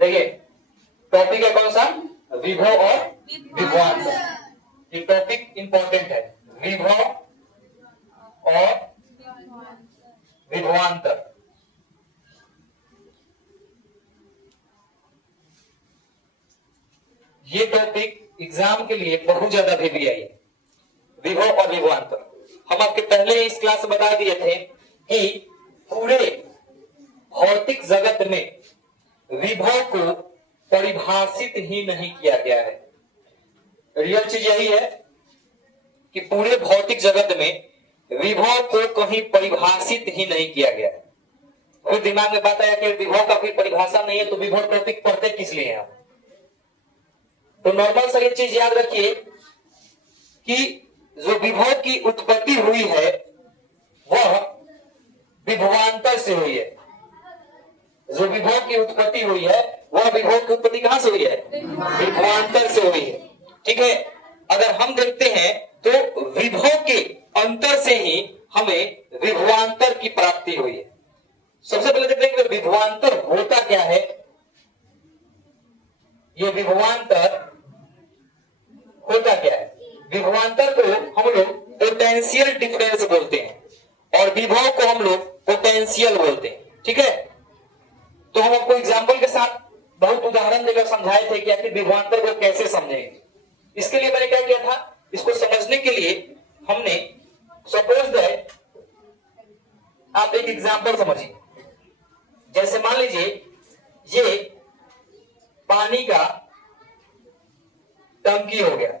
देखिए टॉपिक है कौन सा, विभव और विभवांतर। ये टॉपिक इंपॉर्टेंट है, विभव और विभवांतर। ये टॉपिक एग्जाम के लिए बहुत ज्यादा हेवी आई है, विभव और विभवांतर। हम आपके पहले इस क्लास में बता दिए थे कि पूरे भौतिक जगत में विभव को परिभाषित ही नहीं किया गया है। रियल चीज यही है कि पूरे भौतिक जगत में विभव को कहीं परिभाषित ही नहीं किया गया है। फिर दिमाग में बात आया कि विभव का कोई परिभाषा नहीं है तो विभव टॉपिक पढ़ते किस लिए हैं? तो नॉर्मल सा ये चीज याद रखिए कि जो विभव की उत्पत्ति हुई है वह विभवांतर से हुई है। जो विभव की उत्पत्ति हुई है वह विभव की उत्पत्ति कहां से हुई है? विभवांतर से हुई है। ठीक है, अगर हम देखते हैं तो विभव के अंतर से ही हमें विभवांतर की प्राप्ति हुई है। सबसे पहले देखते हैं कि विभवांतर होता क्या है। यह विभवांतर होता क्या है? विभवांतर को हम लोग पोटेंशियल डिफरेंस बोलते हैं और विभव को हम लोग पोटेंशियल बोलते हैं। ठीक है, तो हम आपको एग्जाम्पल के साथ बहुत उदाहरण देकर समझाए थे कि आखिर विभवांतर को कैसे समझेंगे। इसके लिए मैंने क्या किया था, इसको समझने के लिए हमने सपोज दैट आप एक एग्जाम्पल समझिए। जैसे मान लीजिए ये पानी का टंकी हो गया,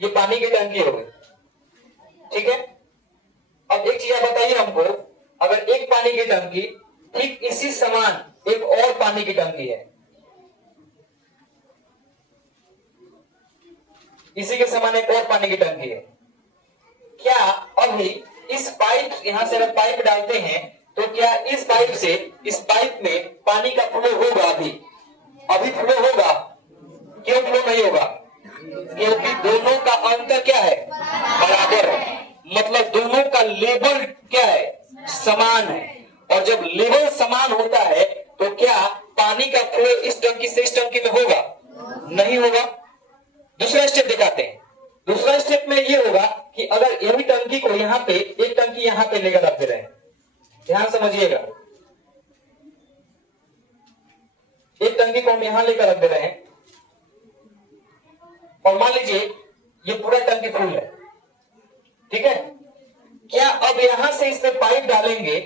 ये पानी की टंकी हो गई। ठीक है, अब एक चीज बताइए हमको, अगर एक पानी की टंकी ठीक इसी समान एक और पानी की टंकी है, इसी के समान एक और पानी की टंकी है, क्या अभी इस पाइप, यहां से अगर पाइप डालते हैं तो क्या इस पाइप से इस पाइप में पानी का फ्लो होगा? अभी फ्लो होगा? क्यों फ्लो नहीं होगा? क्योंकि दोनों का अंतर क्या है? बराबर है। मतलब दोनों का लेवल क्या है? समान है। और जब लेवल समान होता है तो क्या पानी का फ्लो इस टंकी से इस टंकी में होगा? नहीं होगा। दूसरा स्टेप दिखाते हैं। दूसरा स्टेप में ये होगा कि अगर यही टंकी को यहाँ पे, एक टंकी यहाँ पे लेकर रख दे रहे हैं, ध्यान समझिएगा, एक टंकी को हम यहां लेकर रख दे रहे हैं और मान लीजिए ये पूरा टंकी फुल है। ठीक है, क्या अब यहां से इसमें पाइप डालेंगे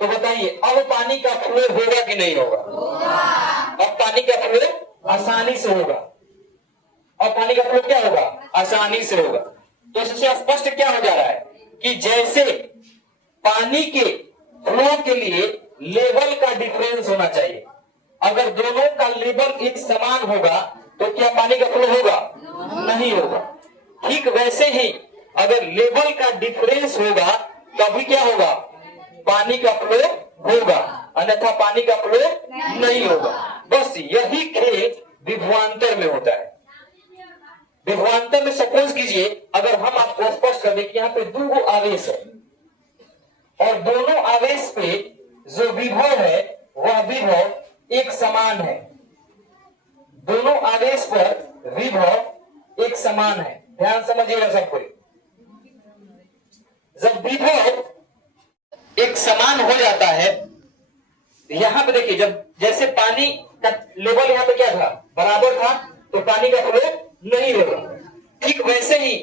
तो बताइए अब पानी का फ्लो होगा कि नहीं होगा? अब पानी का फ्लो आसानी से होगा। और पानी का फ्लो क्या होगा? आसानी से होगा। तो इससे स्पष्ट क्या हो जा रहा है कि जैसे पानी के फ्लो के लिए लेवल का डिफरेंस होना चाहिए, अगर दोनों का लेवल एक समान होगा तो क्या पानी का फ्लो होगा? नहीं होगा। ठीक वैसे ही अगर लेवल का डिफरेंस होगा तभी क्या होगा? पानी का फ्लो होगा, अन्यथा पानी का फ्लो नहीं होगा। बस यही खेल विभवांतर में होता है। विभवांतर में सपोज कीजिए अगर हम आपको स्पष्ट कर दें कि यहाँ पे दो आवेश है और दोनों आवेश पे जो विभव है वह विभव एक समान है। दोनों आवेश पर विभव एक समान है। ध्यान समझिएगा सब कोई। जब विभव एक समान हो जाता है, यहां पे देखिए, जब जैसे पानी का लेवल यहां पे क्या था? बराबर था, तो पानी का फ्लो नहीं होगा। ठीक वैसे ही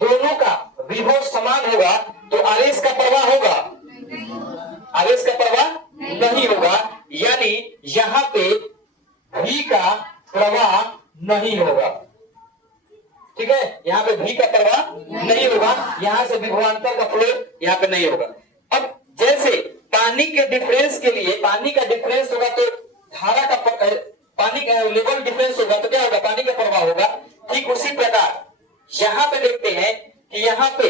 दोनों का विभव समान होगा तो आवेश का प्रवाह होगा? आवेश का प्रवाह नहीं होगा, यानी यहां पे भी का प्रवाह नहीं होगा। ठीक है, यहां पे भी का प्रवाह नहीं होगा, यहां से विभवांतर का फ्लो यहां पे नहीं होगा। अब जैसे पानी के डिफरेंस के लिए पानी का डिफरेंस होगा तो धारा का पानी का लेवल डिफरेंस होगा तो क्या होगा? पानी का प्रवाह होगा। ठीक उसी प्रकार यहां पे देखते हैं कि यहां पे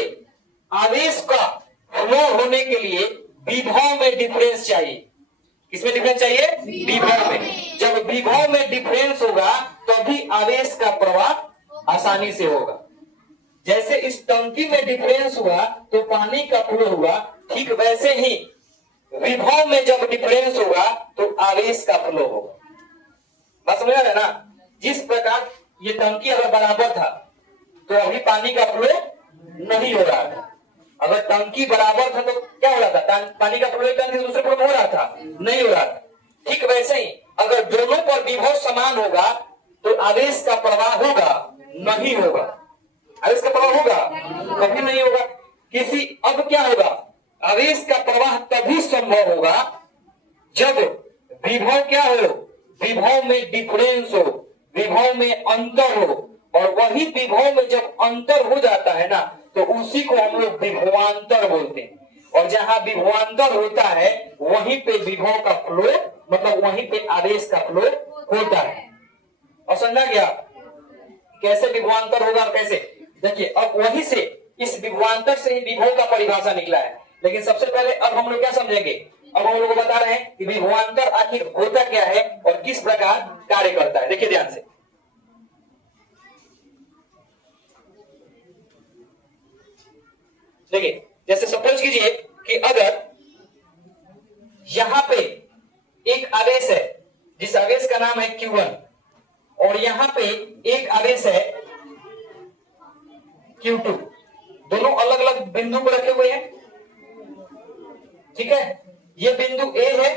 आवेश का फ्लो होने के लिए विभव में डिफरेंस चाहिए। किसमें डिफरेंस चाहिए? विभव में। जब विभव में डिफरेंस होगा तभी आवेश का प्रवाह आसानी से होगा। जैसे इस टंकी में डिफरेंस हुआ तो पानी का फ्लो हुआ, ठीक वैसे ही विभव में जब डिफरेंस होगा तो आवेश आवेश का फ्लो होगा। बात समझ आ रहा है ना? जिस प्रकार ये टंकी अगर बराबर था तो अभी पानी का फ्लो नहीं हो रहा था। अगर टंकी बराबर था तो क्या हो रहा था? पानी का फ्लो एक टंकी से दूसरे फ्लो में हो रहा था, नहीं हो रहा था। ठीक वैसे ही अगर दोनों पर विभव समान होगा तो आवेश का प्रवाह होगा, नहीं होगा। आवेश का प्रवाह होगा, कभी नहीं होगा। किसी अब क्या होगा? आवेश का प्रवाह तभी संभव होगा जब विभव क्या हो, विभव में डिफरेंस हो, विभव में अंतर हो। और वही विभव में जब अंतर हो जाता है ना तो उसी को हम लोग विभवांतर बोलते हैं। और जहां विभवांतर होता है वहीं पे विभव का फ्लो, मतलब वहीं पे आवेश का फ्लो होता है। और समझा गया कैसे विभवांतर होगा? कैसे देखिए, अब वहीं से इस विभवांतर से ही विभव का परिभाषा निकला है। लेकिन सबसे पहले अब हम लोग क्या समझेंगे? अब हम लोग बता रहे हैं कि विभवांतर आखिर होता क्या है और किस प्रकार कार्य करता है। देखिए ध्यान से, देखिए जैसे सपोज कीजिए कि अगर यहां पे एक आवेश है जिस आवेश का नाम है Q1 और यहां पे एक आवेश है Q2, दोनों अलग अलग बिंदु पर रखे हुए हैं। ठीक है, ये बिंदु A है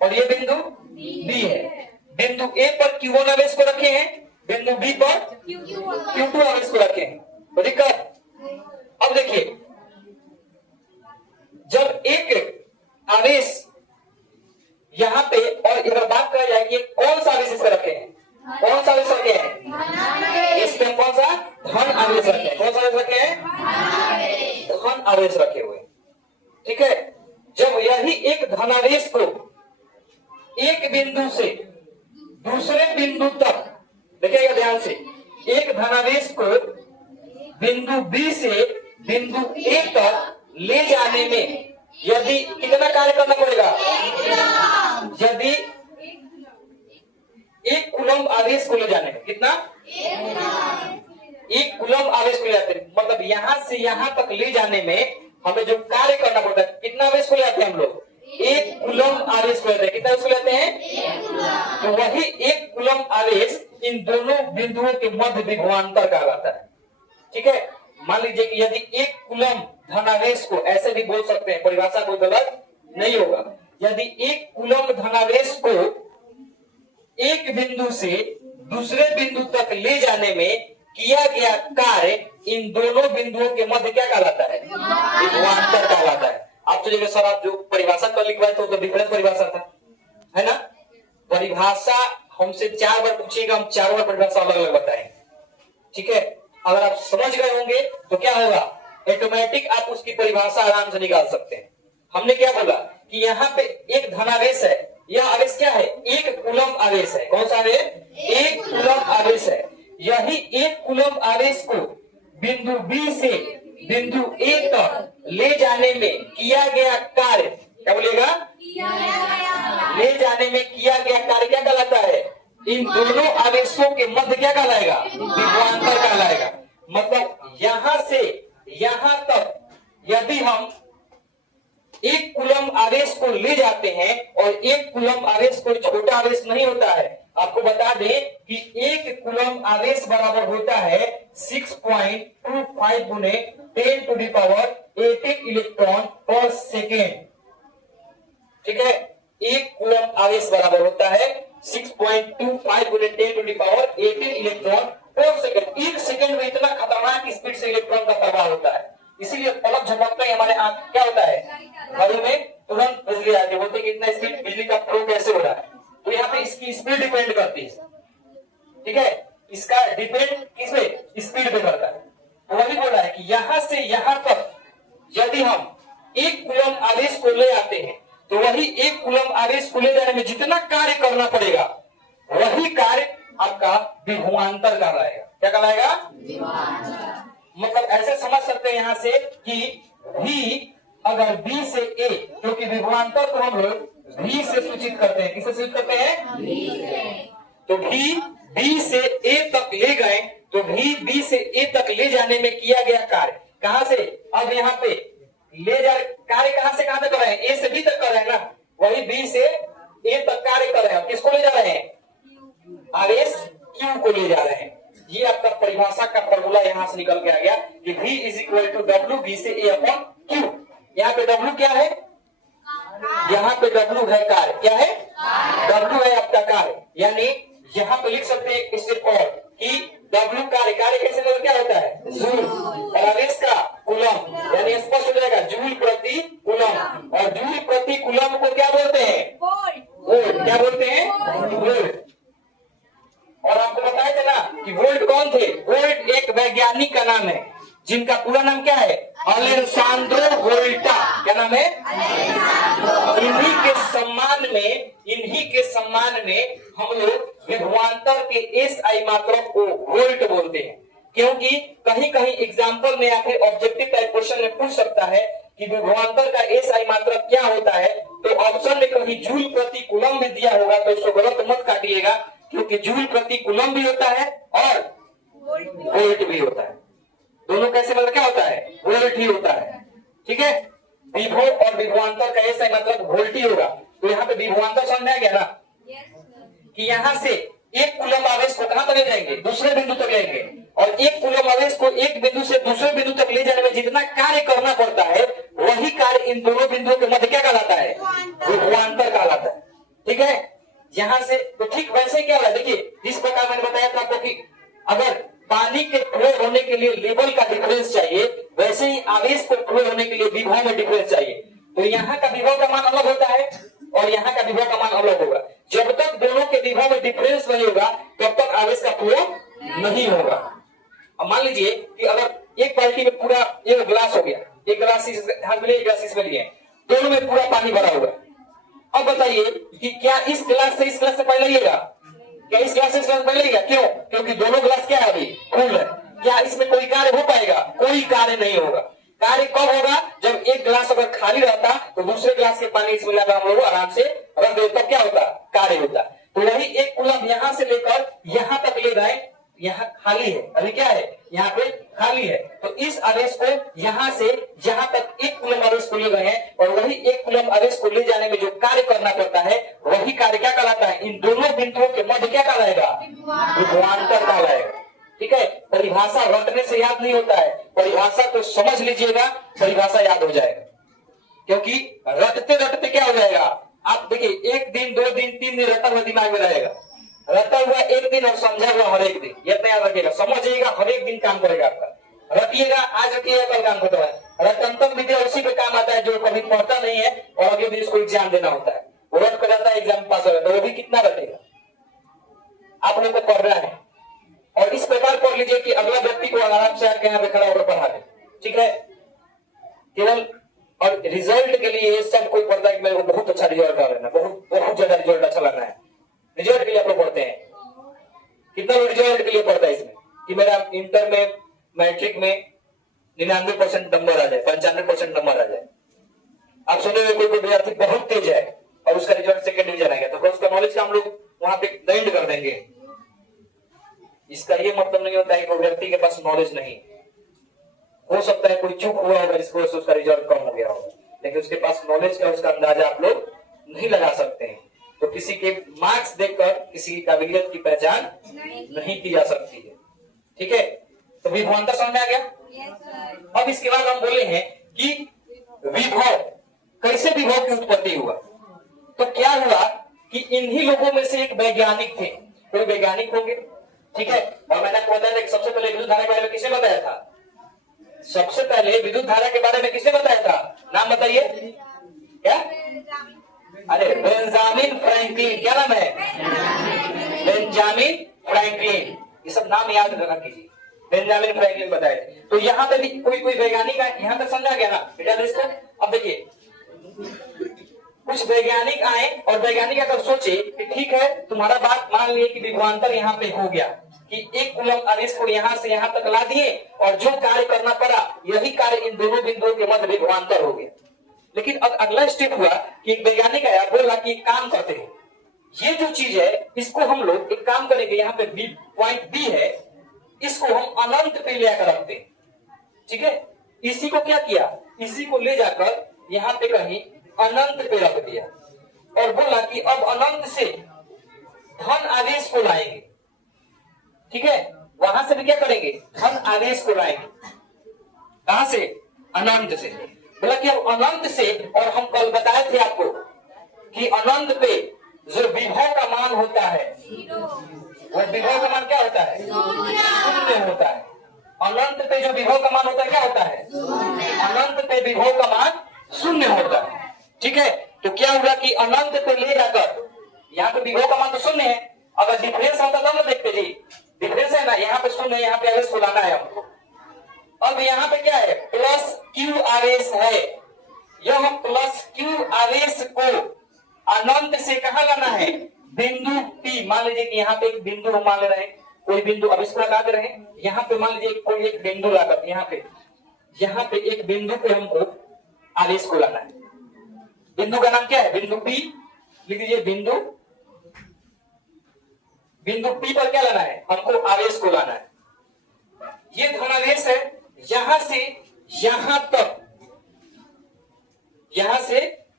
और ये बिंदु B है। बिंदु A पर Q1 आवेश को रखे हैं, बिंदु B पर Q2 आवेश को रखे हैं। तो दिक्कत, अब देखिए जब एक आवेश यहां पे, और इधर बात करा जाए कि कौन सा आवेश इस पर रखे हैं, कौन सा आवेश रखे हैं? इस पे कौन सा? धन आवेश रखे हैं। कौन सा आवेश रखे हैं? धन आवेश रखे हुए। ठीक है, जब यही एक धनावेश को एक बिंदु से दूसरे बिंदु तक, देखिएगा ध्यान से, एक धनावेश को बिंदु B से बिंदु A तक ले जाने में यदि कितना कार्य करना पड़ेगा? यदि एक कूलम्ब आवेश को ले जाने में कितना? एक कूलम्ब आवेश को ले जाते हैं, मतलब यहां से यहां तक ले जाने में हमें जो कार्य करना पड़ता है, कितना आवेश को ले जाते हैं हम लोग? एक कूलम्ब आवेश को लेते हैं। कितना आवेश को लेते हैं? तो वही एक कूलम्ब आवेश इन दोनों बिंदुओं के मध्य विभवांतर कहलाता है। ठीक है, मान लीजिए कि यदि एक कूलम्ब धनावेश को, ऐसे भी बोल सकते हैं, परिभाषा कोई गलत नहीं होगा, यदि एक कूलम्ब धनावेश को एक बिंदु से दूसरे बिंदु तक ले जाने में किया गया कार्य इन दोनों बिंदुओं के मध्य क्या कहलाता है? विभवांतर कहलाता है। आप तो सर आप जो परिभाषा कल लिखवाए थे तो डिफरेंट परिभाषा था, है ना? परिभाषा हमसे 4 बार पूछिएगा, हम 4 बार परिभाषा अलग अलग बताएंगे। ठीक है, अगर आप समझ गए होंगे तो क्या होगा, ऑटोमेटिक आप उसकी परिभाषा आराम से निकाल सकते हैं। हमने क्या बोला कि यहाँ पे एक धनावेश है, यह आवेश क्या है? एक कूलम्ब आवेश है। कौन सा आवेश? एक कूलम्ब आवेश है। यही एक कूलम्ब आवेश को बिंदु B से बिंदु A तक ले जाने में किया गया कार्य क्या बोलेगा? ले जाने में किया गया कार्य क्या कहलाता है? इन दोनों आवेशों के मध्य क्या कहलाएगा? विभवांतर कहलाएगा। मतलब यहां से यहां तक यदि हम एक कूलम्ब आवेश को ले जाते हैं, और एक कूलम्ब आवेश कोई छोटा आवेश नहीं होता है। आपको बता दें कि एक कूलम्ब आवेश बराबर होता है 6.25 गुने 10 टू द पावर 18 इलेक्ट्रॉन पर सेकेंड। ठीक है, एक कूलम्ब आवेश बराबर होता है 6.25 गुने 10 टू द पावर 18 इलेक्ट्रॉन पर सेकेंड। एक सेकेंड में इतना खतरनाक स्पीड से इलेक्ट्रॉन का प्रवाह होता है, इसीलिए पलक झपकते ही हमारे आंख क्या होता है? घरों में तुरंत बिजली आती है। बोलते कितना स्पीड बिजली का फ्लो कैसे हो रहा है, तो यहाँ पे इसकी स्पीड डिपेंड करती है। ठीक है, इसका डिपेंड किस पे? स्पीड पे करता है। तो वही बोला है कि यहां से यहां तक यदि हम एक कूलम्ब आवेश को ले आते हैं तो वही एक कूलम्ब आवेश को ले जाने में जितना कार्य करना पड़ेगा वही कार्य आपका विभवांतर कहलाएगा। क्या कहलाएगा? मतलब ऐसे समझ सकते हैं यहां से कि V अगर B से A, क्योंकि विभवांतर को हम लोग V से सूचित करते हैं। किससे सूचित करते हैं? V से। तो V B से A तक ले गए तो V B से A तक ले जाने में किया गया कार्य कहां से? अब यहाँ पे ले जा कार्य कहां से कहां तक कर रहे हैं? A से B तक कर रहे हैं ना, वही B से A निकल के आ गया कि V is equal to W V से A अपॉन Q। यहाँ पे W क्या है, यहाँ पे W है कार्य, क्या है, W है आपका कार्य, यानी यहाँ पे लिख सकते हैं एक स्टेप और कि W कार्य, कार्य कैसे मतलब क्या होता है, जूल, और आवेश का कूलम, यानी स्पष्ट हो जाएगा जूल प्रति कूलम, और जूल प्रति कूलम को क्या बोलते हैं, वोल्ट, क्या बोलते हैं, वोल्ट। और आपको बताया था ना कि वोल्ट कौन थे, वोल्ट एक वैज्ञानिक का नाम है जिनका पूरा नाम क्या है, अलेसांद्रो वोल्टा, क्या नाम है, इन्हीं के सम्मान में हम लोग विभवांतर के SI मात्रक को वोल्ट बोलते हैं, क्योंकि कहीं कहीं एग्जाम्पल में या फिर ऑब्जेक्टिव टाइप क्वेश्चन में पूछ सकता है कि विभवांतर का SI मात्रक क्या होता है, तो ऑप्शन में कहीं जूल प्रति कूलम भी दिया होगा तो उसको गलत मत काटिएगा, क्योंकि जूल प्रति कूलम भी होता है और वोल्ट भी होता है, दोनों कैसे मतलब क्या होता है, वोल्ट ही होता है, ठीक है। विभव और विभवांतर का SI मतलब वोल्ट ही होगा। तो यहाँ पे विभवांतर समझ में आ गया ना, कि यहाँ से एक कूलम आवेश को कहां तक ले जाएंगे, दूसरे बिंदु तक ले जाएंगे, और एक कूलम आवेश को एक बिंदु से दूसरे बिंदु तक ले जाने में जितना कार्य करना पड़ता है वही कार्य इन दोनों बिंदुओं के मध्य क्या कहलाता है, विभवांतर कहलाता है, ठीक है। यहाँ से तो ठीक वैसे क्या होगा, देखिए जिस प्रकार मैंने बताया था आपको कि अगर पानी के फ्लो होने के लिए लेवल का डिफरेंस चाहिए, वैसे ही आवेश को फ्लो होने के लिए विभव में डिफरेंस चाहिए। तो यहाँ का विभव का मान अलग होता है और यहाँ का विभव का मान अलग होगा। जब तक दोनों के विभव में डिफरेंस नहीं होगा तब तक आवेश का फ्लो नहीं होगा। अब मान लीजिए कि अगर एक बाल्टी में पूरा एक गिलास हो गया, एक गिलास हाथ में, एक गिलास इसमें लिए, दोनों में पूरा पानी भरा हुआ। अब बताइए कि क्या इस गिलास से इस गिलास से पानी लगेगा, क्या इस गिलास से इस गिलास में लगेगा, क्यों, क्योंकि दोनों गिलास क्या है, अभी फुल है। क्या इसमें कोई कार्य हो पाएगा, कोई कार्य नहीं होगा। कार्य कब होगा, जब एक गिलास अगर खाली रहता तो दूसरे गिलास के पानी इसमें लगा हम लोग आराम से रख दे, तब क्या होता, कार्य होता। तो वही एक कूलम यहाँ से लेकर यहाँ तक ले गए, यहाँ खाली है, अभी क्या है, यहाँ पे खाली है, तो इस आवेश को यहाँ से जहां तक एक कूलम आवेश को ले गए हैं, और वही एक कूलम आवेश को ले जाने में जो कार्य करना पड़ता है वही कार्य क्या कहलाता है, इन दोनों बिंदुओं के मध्य क्या कहलाएगा, विभवांतर कहलाएगा, ठीक है। परिभाषा रटने से याद नहीं होता है, परिभाषा को समझ लीजिएगा, परिभाषा याद हो जाएगा, क्योंकि रटते रटते क्या हो जाएगा, आप देखिए 1 दिन 2 दिन 3 दिन रटा हुआ दिमाग में रहेगा, रटा हुआ 1 दिन और समझा हुआ हर एक दिन, ये इतना याद रखिएगा, समझिएगा हर एक दिन काम करेगा आपका। रटिएगा आज रखिएगा कल काम खत्म है। रटंतम विद्या उसी पे काम आता है जो कभी पढ़ता नहीं है और अगले दिन उसको एग्जाम देना होता है, वो रट कर जाता है, एग्जाम पास हो जाता है, वो भी कितना रटेगा, आप लोग को पढ़ रहा है। और इस प्रकार पढ़ लीजिए कि अगला व्यक्ति को आराम से आके यहाँ पे खड़ा होकर पढ़ा दे, ठीक है। केवल और रिजल्ट के लिए सब कोई पढ़ता है कि मेरे को बहुत अच्छा रिजल्ट आ लेना, बहुत ज्यादा रिजल्ट अच्छा लाना है, रिजल्ट के लिए आप लोग पढ़ते हैं। कितना लोग रिजल्ट के लिए पढ़ता है इसमें कि मेरा इंटर में मैट्रिक में 99% नंबर आ जाए, 95% नंबर आ जाए। आप सुने हुए कोई विद्यार्थी बहुत तेज है और उसका रिजल्ट सेकंड डिवीजन आएगा, तो उसका नॉलेज का हम लोग वहां पे दंड कर देंगे। इसका ये मतलब नहीं होता है कि व्यक्ति के पास नॉलेज नहीं, हो सकता है कोई चूक हुआ होगा जिसको उसका रिजल्ट कम हो गया होगा, लेकिन उसके पास नॉलेज का उसका अंदाजा आप लोग नहीं लगा सकते हैं। तो किसी के मार्क्स देखकर किसी की काबिलियत की पहचान नहीं की जा सकती है, ठीक है। तो विभवांतर समझ में आ गया। अब इसके बाद हम बोले हैं कि विभव, कैसे विभव की उत्पत्ति हुआ। तो क्या हुआ कि इन्हीं लोगों में से एक वैज्ञानिक थे, कोई वैज्ञानिक होंगे, ठीक है। और मैंने आपको बताया था कि सबसे पहले विद्युत धारा के बारे में किसने बताया था, सबसे पहले विद्युत धारा के बारे में किसने बताया था, नाम बताइए, क्या, अरे बेंजामिन फ्रैंकलिन, क्या नाम है, बेंजामिन फ्रैंकलिन, ये सब नाम याद रखना कीजिए, बेंजामिन फ्रैंकलिन बताए। तो यहाँ पे भी कोई वैज्ञानिक है, यहाँ तक समझा गया ना बेटा दोस्तों। अब देखिए कुछ वैज्ञानिक आए और वैज्ञानिक अगर सोचे कि ठीक है तुम्हारा बात मान लिए कि विभवांतर यहाँ पे हो गया, कि एक कूलम आवेश को यहाँ से यहाँ तक ला दिए और जो कार्य करना पड़ा यही कार्य इन दोनों बिंदुओं के मध्य विभवांतर हो गया। लेकिन अब अगला स्टेप हुआ कि एक वैज्ञानिक आया, बोला कि एक काम करते हैं, ये जो चीज है इसको हम लोग एक काम करेंगे, यहाँ पे बी पॉइंट बी है, इसको हम अनंत पे ले आकर रखते हैं, ठीक है। इसी को क्या किया, इसी को ले जाकर यहाँ पे कहीं अनंत पे रख दिया और बोला कि अब अनंत से धन आवेश को लाएंगे, ठीक है। वहां से भी क्या करेंगे, धन आवेश को लाएंगे। कहां से, अनंत से। बोला कि अब अनंत से, और हम कल बताए थे आपको कि अनंत पे जो विभव का मान होता है, वो विभव का मान क्या होता है, शून्य होता है। अनंत पे जो विभव का मान होता है क्या होता है, अनंत पे विभव का मान शून्य होता है। ठीक है, तो क्या हुआ कि अनंत पे ले जाकर, यहाँ पे विभव का मान तो शून्य है, अगर डिफरेंस होता तब ना देखते जी, डिफरेंस है ना, यहाँ पे शून्य है, यहाँ पे आवेश को लाना है हमको। अब यहाँ पे क्या है, प्लस क्यू आवेश है, यह हम प्लस क्यू आवेश को अनंत से कहा लाना है, बिंदु P। मान लीजिए कि यहाँ पे एक बिंदु हम मान ले रहे हैं, कोई बिंदु अब इसको लगा दे रहे हैं, यहाँ पे मान लीजिए कोई एक बिंदु लाकर यहाँ पे एक बिंदु पे हमको आवेश को लाना है। बिंदु का नाम क्या है, बिंदु P। लिख दीजिए बिंदु P पर क्या लाना है, हमको आवेश को लाना है। ये धनावेश है, यहां से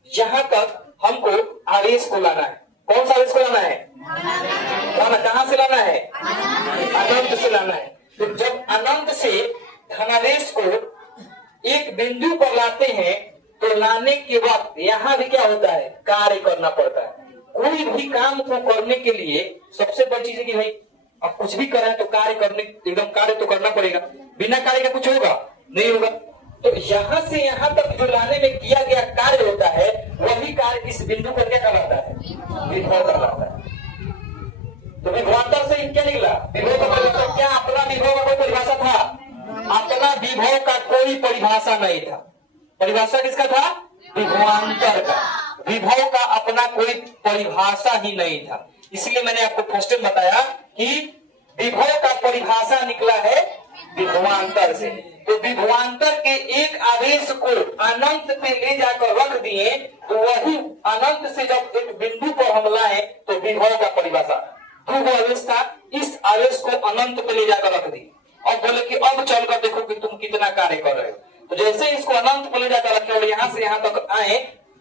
यहां तक हमको आवेश को लाना है। कौन सा आवेश को लाना है, कहां से लाना है, अनंत से लाना है। तो जब अनंत से धनावेश को एक बिंदु पर लाते हैं, तो लाने के वक्त यहाँ भी क्या होता है, कार्य करना पड़ता है। कोई भी काम को करने के लिए सबसे बड़ी चीज है कि भाई अब कुछ भी करें तो कार्य करने, एकदम कार्य तो करना पड़ेगा, बिना कार्य का कुछ होगा नहीं होगा। तो यहाँ से यहाँ तक जो लाने में किया गया कार्य होता है, वही कार्य इस बिंदु पर क्या कहलाता है, विभव कहलाता है। तो विभवांतर से क्या निकला, विभव का परिभाषा क्या, अपना विभव का कोई परिभाषा था, अपना विभव का कोई परिभाषा नहीं था। परिभाषा किसका था, विभवांतर का। विभव का अपना कोई परिभाषा ही नहीं था। इसलिए मैंने आपको फर्स्ट टाइम बताया कि विभव का परिभाषा निकला है विभवांतर से। तो विभवांतर के एक आवेश को अनंत पे ले जाकर रख दिए, तो वही अनंत से जब एक बिंदु पर हम लाए, तो विभव का परिभाषा दो आवेश था, इस आवेश को अनंत पे ले जाकर रख दिए। और बोले कि अब चलकर देखो कि तुम कितना कार्य कर रहे हो। तो जैसे इसको अनंत पे ले जाकर रखे और यहाँ से यहाँ तक आए,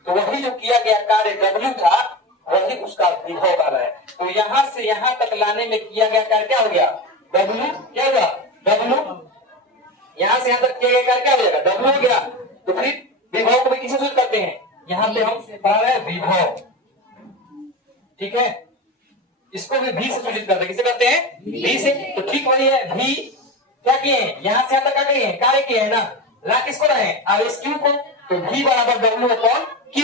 तो वही जो किया गया कार्य W था, वही उसका विभव वाला है। तो यहाँ से यहाँ तक लाने में किया गया कार्य क्या हो गया, W। क्या हुआ, W। यहाँ से यहाँ तक किया गया कार्य क्या हो जाएगा, W हो गया। तो फिर विभव को भी किसे सूचित करते हैं, यहाँ पे हम पढ़ रहे हैं विभव। ठीक है, इसको भी V से सूचित करते हैं। किसे करते हैं, V से। तो ठीक वही है, V क्या किए हैं, यहाँ से यहाँ तक क्या किए हैं, कार्य किए हैं ना, ला किसको रहे, आवेश Q को। तो V बराबर W अपॉन Q।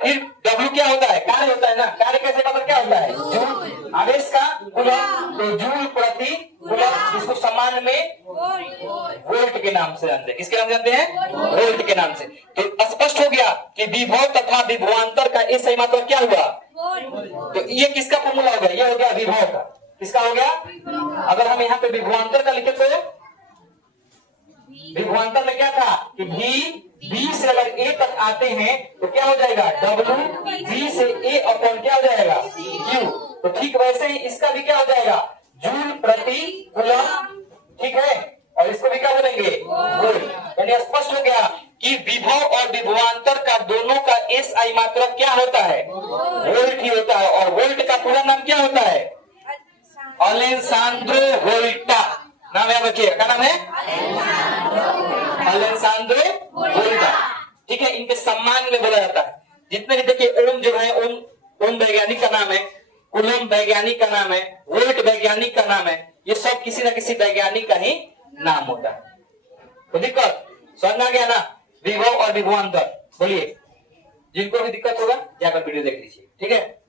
फिर W क्या होता है, कार्य होता है ना, कार्य कैसे पता क्या होता है, जूल। आवेश का कूलम, तो जूल प्रति कूलम, इसको सम्मान में वोल्ट के नाम से जानते हैं। किसके नाम से जानते हैं, वोल्ट के नाम से। तो स्पष्ट हो गया कि विभव तथा विभवांतर का इस सही मतलब क्या हुआ, तो ये किसका फॉर्मूला हो गया, ये हो गया विभव का। किसका हो गया, अगर हम यहाँ पे विभवांतर का लिखे तो विभवांतर में क्या था कि B से अगर A तक आते हैं तो क्या हो जाएगा, W। B से A अपॉन क्या हो जाएगा, Q। तो ठीक वैसे ही इसका भी क्या हो जाएगा, जूल प्रति कूलम। ठीक है, और इसको भी क्या बोलेंगे, वोल्ट। यानी स्पष्ट हो गया कि विभव और विभवांतर का दोनों का SI मात्रक क्या होता है, वोल्ट ही होता है। और वोल्ट का पूरा नाम क्या होता है, अलेसांद्रो वोल्टा। नाम याद रखिएगा, क्या नाम है, अलेसांद्रो वोल्टा। ठीक है, इनके सम्मान में बोला जाता है। जितने भी देखिए ओम जो है, ओम वैज्ञानिक का नाम है, कूलम वैज्ञानिक का नाम है, वोल्ट वैज्ञानिक का नाम है, ये सब किसी न किसी वैज्ञानिक का ही नाम होता है। तो दिक्कत समझ में आ गया ना, विभव और विभवांतर। बोलिए, जिनको भी दिक्कत होगा जाकर वीडियो देख लीजिए। ठीक है।